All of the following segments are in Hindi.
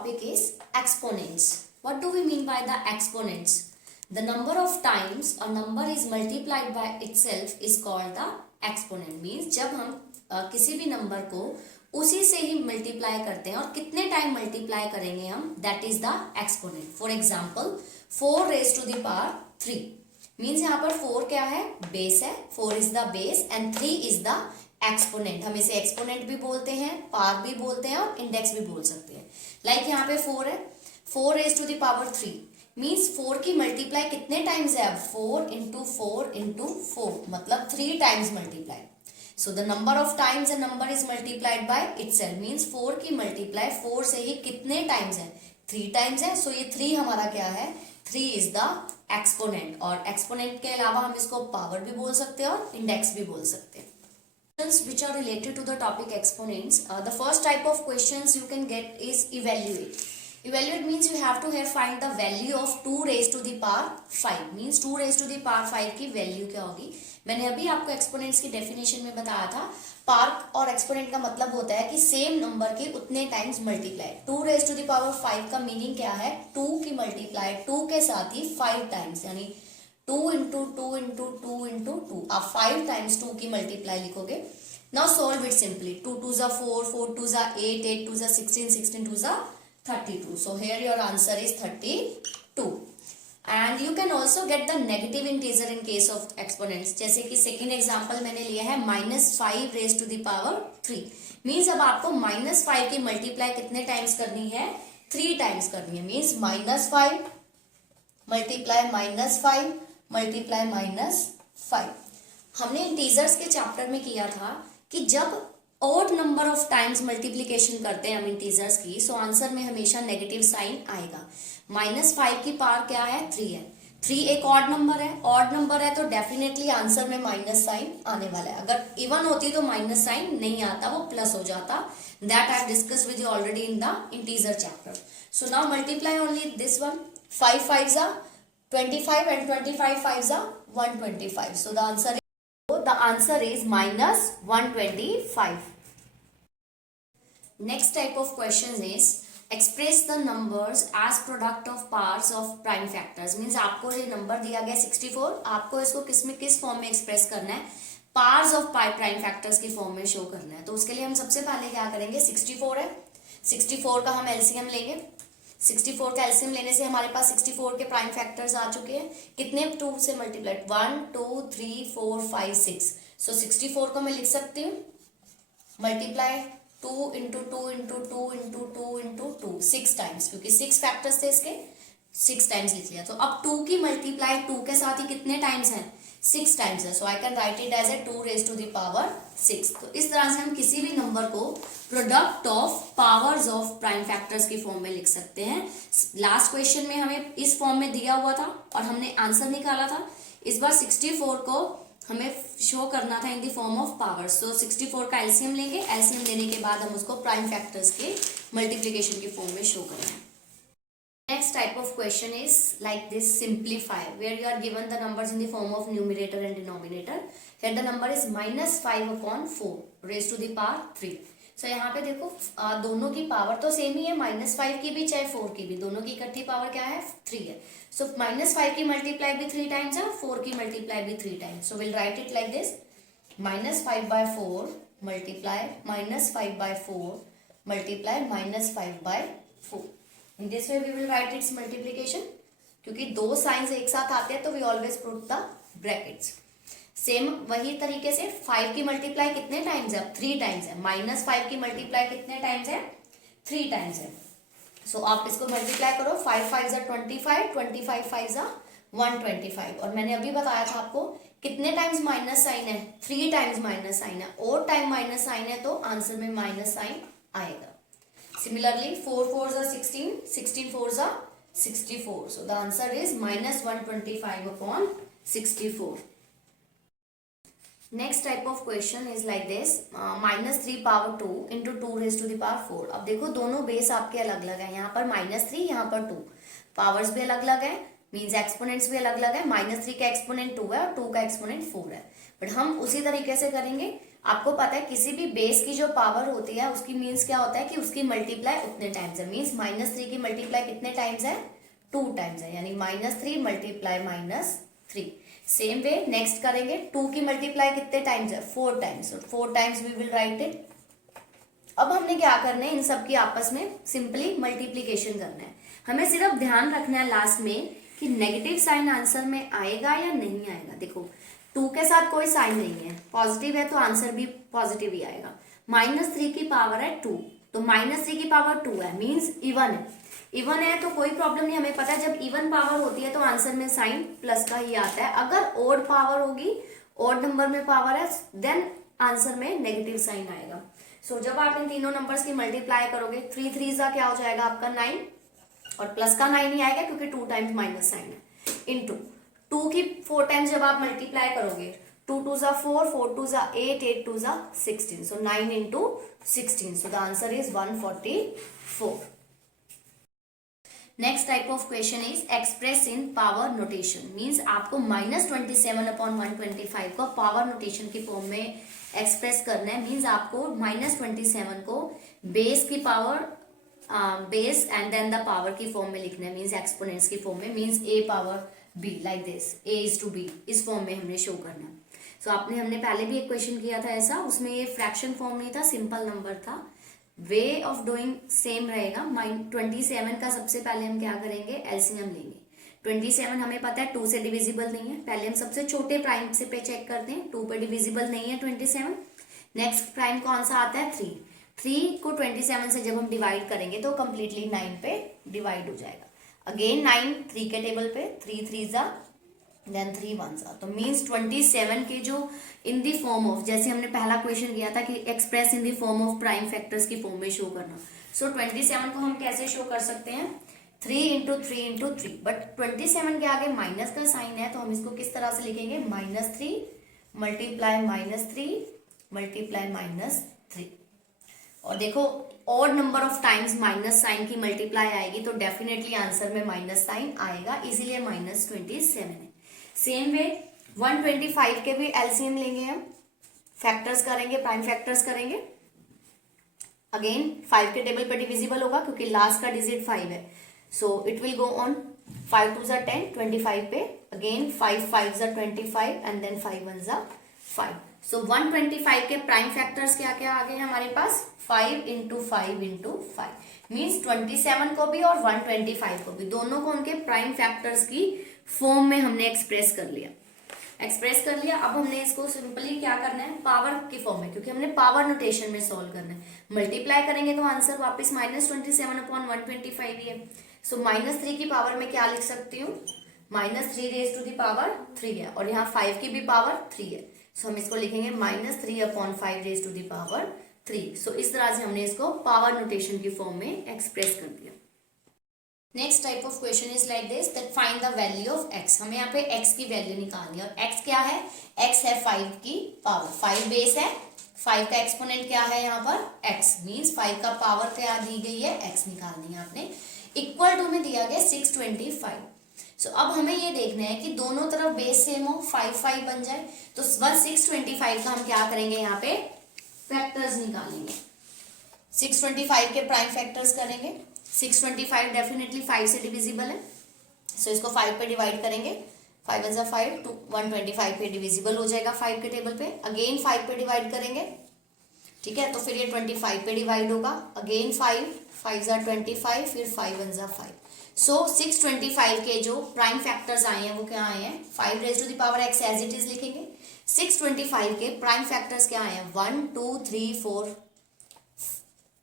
topic is exponents. What do we mean by the exponents? The number of times a number is multiplied by itself is called the exponent. Means जब हम किसी भी नंबर को उसी से ही मल्टीप्लाई करते हैं और कितने टाइम मल्टीप्लाई करेंगे हम, that is the exponent. For example 4 raised to the power 3 means यहाँ पर 4 क्या है, बेस है, 4 is the base and 3 is the exponent. हम इसे एक्सपोनेंट भी बोलते हैं, पावर भी बोलते हैं और इंडेक्स भी बोल सकते हैं. लाइक यहाँ पे 4 है, 4 raised to the power 3 means 4 की मल्टीप्लाई कितने टाइम्स है, अब 4 into 4 into 4 मतलब 3 times multiply. So the number of times a number is multiplied by itself means 4 की मल्टीप्लाई 4 से ही कितने टाइम्स है, 3 टाइम्स है. सो ये 3 हमारा क्या है, 3 इज द एक्सपोनेंट. और एक्सपोनेंट के अलावा हम इसको पावर भी बोल सकते हैं और इंडेक्स भी बोल सकते हैं. Questions which are related to the topic exponents. The first type of questions you can get is evaluate. Evaluate means you have to here find the value of 2 raised to the power 5 means 2 raised to the power 5 की वैल्यू क्या होगी. मैंने अभी आपको एक्सपोनेंट्स की डेफिनेशन में बताया था. पावर और एक्सपोनेंट का मतलब होता है कि सेम नंबर के उतने times multiply. 2 raised to the power 5 का मीनिंग क्या है, 2 की मल्टीप्लाई 2 के साथ ही 5 टाइम्स यानी 2 into 2 into 2 into 2. आप 5 टाइम्स 2 की मल्टीप्लाई लिखोगे. Now solve it simply. 2 2s are 4, 4 2s are 8, 8 2s are 16, 16 2s are 32. So here your answer is 32. And you can also get the negative integer in case of exponents. जैसे कि सेकेंड एग्जाम्पल मैंने लिया है -5 raised to the power 3 means अब आपको -5 की मल्टीप्लाई कितने टाइम्स करनी है, 3 टाइम्स करनी है. Means -5 multiply -5 multiply -5. हमने इंटीजर्स के चैप्टर में किया था कि जब odd number of times multiplication करते हैं हम इंटीजर्स की, सो आंसर में हमेशा नेगेटिव साइन आएगा. -5 की पावर क्या है, 3 है. 3 एक ऑड नंबर है, ऑड नंबर है तो डेफिनेटली आंसर में माइनस साइन आने वाला है. अगर इवन होती तो माइनस साइन नहीं आता, वो प्लस हो जाता. That I discuss with you already in the integer chapter. So now multiply only this one. 5 5s are 25 and 25 5s are 125. So the answer is -125. Next type of questions is express the numbers as product of powers of prime factors. Means आपको ये नंबर दिया गया 64, आपको इसको किस फॉर्म में एक्सप्रेस करना है, पावर्स ऑफ प्राइम फैक्टर्स की फॉर्म में शो करना है. तो उसके लिए हम सबसे पहले क्या करेंगे, 64 है, 64 का हम एलसीएम लेंगे. 64 का एलसीएम लेने से हमारे पास 64 के प्राइम फैक्टर्स आ चुके हैं. कितने 2 से मल्टीप्लाइड, 1 2 3 4 5 6. सो 64 को मैं लिख सकती हूँ multiply 2 into 2 into 2 into 2 into 2 6 times, क्योंकि 6 फैक्टर्स थे इसके, 6 टाइम्स लिख लिया. तो अब 2 की मल्टीप्लाई 2 के साथ ही कितने टाइम्स हैं, 6 टाइम्स है. So I can write it as a 2 raised to the power 6. तो इस तरह से हम किसी भी नंबर को product of powers of prime factors की फॉर्म में लिख सकते हैं. लास्ट क्वेश्चन में हमें इस फॉर्म में दिया हुआ था और हमने आंसर निकाला था. इस बार 64 को हमें शो करना था in the form of powers. So 64 का एलसीएम लेंगे, एलसीएम लेने के बाद हम उसको प्राइम फैक्टर्स के मल्टीप्लीकेशन की फॉर्म में शो करेंगे. Next type of question is like this, simplify, where you are given the numbers in the form of numerator and denominator. Here the number is -5/4 raised to the power 3. So यहाँ पे देखो दोनों की पावर तो सेम ही है, -5 की भी चाहे 4 की भी, दोनों की इकट्ठी पावर क्या है, 3 है. सो -5 की मल्टीप्लाई भी 3 टाइम्स है, 4 की मल्टीप्लाई भी 3 times. So will write it like this, -5/4 multiply -5/4 multiply -5/4. In this way we will write its multiplication. क्योंकि दो साइंस एक साथ आते हैं तो we always put the brackets. Same वही तरीके से 5 की मल्टीप्लाई कितने टाइम्स है, 3 टाइम्स है. -5 की मल्टीप्लाई कितने टाइम्स है, 3 टाइम्स है. सो आप इसको मल्टीप्लाई करो, 5 5s are 25, 25 5s are 125. और मैंने अभी बताया था आपको कितने टाइम्स माइनस साइन है, 3 टाइम्स माइनस साइन है. और टाइम माइनस साइन है तो आंसर में माइनस साइन आएगा. Similarly, 4 4s are 16, 16 4s are 64. So the answer is -125/64. Next type of question is like this, -3 power 2 into 2 raised to the power 4. अब देखो दोनों बेस आपके अलग अलग है, यहाँ पर -3 यहाँ पर 2, पावर्स भी अलग अलग है, मीन्स एक्सपोनेंट्स भी अलग अलग है। -3 का एक्सपोनेंट 2 है और 2 का एक्सपोनेंट 4 है। बट हम उसी तरीके से करेंगे। आपको पता है किसी भी बेस की जो पावर होती है उसकी मीन्स क्या होता है कि उसकी मल्टीप्लाई उतने टाइम्स है। मीन्स -3 की मल्टीप्लाई कितने टाइम्स है, 2 टाइम्स है, यानी -3 मल्टीप्लाई -3। सेम वे नेक्स्ट करेंगे, 2 की मल्टीप्लाई कितने टाइम्स है, 4 times. 4 times we will write it. अब हमने क्या करना है, इन सब की आपस में सिंपली मल्टीप्लीकेशन करना है। हमें सिर्फ ध्यान रखना है लास्ट में कि नेगेटिव साइन आंसर में आएगा या नहीं आएगा। देखो 2 के साथ कोई साइन नहीं है, पॉजिटिव है तो आंसर भी पॉजिटिव ही आएगा। -3 की पावर है 2, तो -3 की पावर 2 है, मीन्स इवन है। इवन है तो कोई प्रॉब्लम नहीं, हमें पता है जब इवन पावर होती है तो आंसर में साइन प्लस का ही आता है। अगर ओड पावर होगी, ओड नंबर में पावर है, देन आंसर में नेगेटिव साइन आएगा। सो जब आप इन तीनों नंबर्स की मल्टीप्लाई करोगे, 3 3 का क्या हो जाएगा आपका 9, और प्लस का 9 ही आएगा क्योंकि 2 टाइम्स माइनस साइन है, इनटू 2 की 4 टाइम्स जब आप मल्टीप्लाई करोगे, 2 2 4, 4 2 8, 8 2 16, so 9 into 16, so the answer is 144. Next type of question is express in power notation. Means आपको -27/125 को पावर नोटेशन की फॉर्म में एक्सप्रेस करना है। मीन्स आपको -27 को बेस की power, base and then the power की फॉर्म में लिखना है। मीन्स एक्सपोनेंट्स की फॉर्म में, means a power b like this, a is to b, इस फॉर्म में हमने शो करना है। सो हमने पहले भी एक क्वेश्चन किया था ऐसा, उसमें ये फ्रैक्शन फॉर्म नहीं था, सिंपल नंबर था। वे ऑफ डूइंग सेम रहेगा। 27 का सबसे पहले हम क्या करेंगे, एलसीएम लेंगे। 27 हमें पता है 2 से डिविजिबल नहीं है, पहले हम सबसे छोटे प्राइम से पे चेक करते हैं, 2 पे डिविजिबल नहीं है 27। नेक्स्ट प्राइम कौन सा आता है, 3। 3 को 27 से जब हम डिवाइड करेंगे तो कंप्लीटली 9 पे डिवाइड हो जाएगा। अगेन 9 3 के टेबल पे, 3 3 देन 3 1 तो मीन्स 27 के जो इन दी फॉर्म ऑफ, जैसे हमने पहला क्वेश्चन किया था कि express in the form of prime factors की फॉर्म में शो करना। सो 27 को हम कैसे शो कर सकते हैं, 3 into 3 into 3, बट 27 के आगे माइनस का साइन है तो हम इसको किस तरह से लिखेंगे, -3 मल्टीप्लाई -3 मल्टीप्लाई -3। और देखो odd number of times minus sign की मल्टीप्लाई आएगी तो डेफिनेटली आंसर में माइनस साइन आएगा, इसीलिए -27 है। सेम वे 125 के भी एलसीएम लेंगे हम, फैक्टर्स करेंगे, प्राइम फैक्टर्स करेंगे। अगेन 5 के टेबल पे डिविजिबल होगा क्योंकि लास्ट का डिजिट 5 है, so it will go on 5 2 10, 25 पे, अगेन 5 5 25 एंड देन 5 1 5। सो 125 के प्राइम फैक्टर्स क्या क्या आ गए हमारे पास, 5 into 5 into 5, मीन्स 27 को भी और 125 को भी, दोनों को उनके प्राइम फैक्टर्स की फॉर्म में हमने एक्सप्रेस कर लिया। अब हमने इसको सिंपली क्या करना है, पावर की फॉर्म में, क्योंकि हमने पावर नोटेशन में सॉल्व करना है। मल्टीप्लाई करेंगे तो आंसर वापस -27/125 ही है। सो -3 की पावर में क्या लिख सकती हूँ, -3 रेज टू दी पावर 3 है, और यहाँ 5 की भी पावर 3 है। सो हम इसको लिखेंगे -3/5 रेज टू दी पावर 3। सो इस तरह से हमने इसको पावर नोटेशन की फॉर्म में एक्सप्रेस कर दिया। Next type of question is like this, that find the value of x। हमें यहाँ पे x की वैल्यू निकालनी है, और x क्या है, x है 5 की पावर, 5 बेस है, 5 का एक्सपोनेंट क्या है यहाँ पर x, मीन्स 5 का पावर क्या दी गई है, x निकालनी है आपने। इक्वल टू में दिया गया 625। सो अब हमें ये देखना है कि दोनों तरफ बेस सेम हो, 5 5 बन जाए, तो 625 का हम क्या करेंगे, यहाँ पे फैक्टर्स निकालेंगे। 625 के प्राइम फैक्टर्स करेंगे। 625 डेफिनेटली 5 से डिविजिबल है, सो इसको 5 पे डिवाइड करेंगे, 5 1 5 टू 125 पे डिविजिबल हो जाएगा 5 के टेबल पे। अगेन 5 पे डिवाइड करेंगे, ठीक है, तो फिर ये 25 पे डिवाइड होगा। अगेन 5 5 25, फिर 5 1 5। सो 625 के जो प्राइम फैक्टर्स आए हैं वो क्या आए हैं, 5 raise to the power x as it is लिखेंगे। 625 के प्राइम फैक्टर्स क्या आए हैं, 1 2 3 4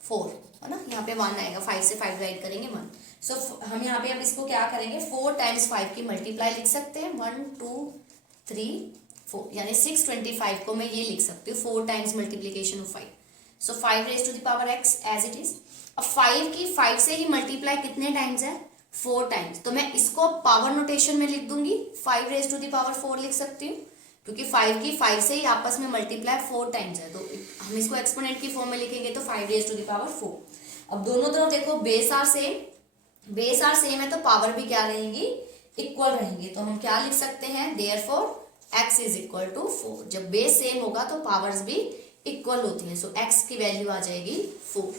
4 है ना, यहाँ पे 1 आएगा, 5 से 5 डिवाइड करेंगे 1। सो हम यहाँ पे अब इसको क्या करेंगे, 4 टाइम्स 5 की मल्टीप्लाई लिख सकते हैं, 1 2 3 4, यानी 625 को मैं ये लिख सकती हूँ 4 times multiplication of 5। So 5 raise to the power x as it is. अब 5 की 5 से ही मल्टीप्लाई कितने टाइम्स है, 4 टाइम्स, तो मैं इसको पावर नोटेशन में लिख दूंगी, 5 रेज टू द पावर 4 लिख सकती हूँ, क्योंकि 5 की 5 से ही आपस में मल्टीप्लाई 4 टाइम्स है, तो हम इसको एक्सपोनेंट की फॉर्म में लिखेंगे तो 5 रेज टू द पावर 4। अब दोनों तरफ देखो बेस आर सेम है तो पावर भी क्या रहेगी, इक्वल रहेंगे तो हम क्या लिख सकते हैं, therefore x is equal to 4। जब बेस सेम होगा तो पावर्स भी इक्वल होती हैं, सो x की वैल्यू आ जाएगी 4।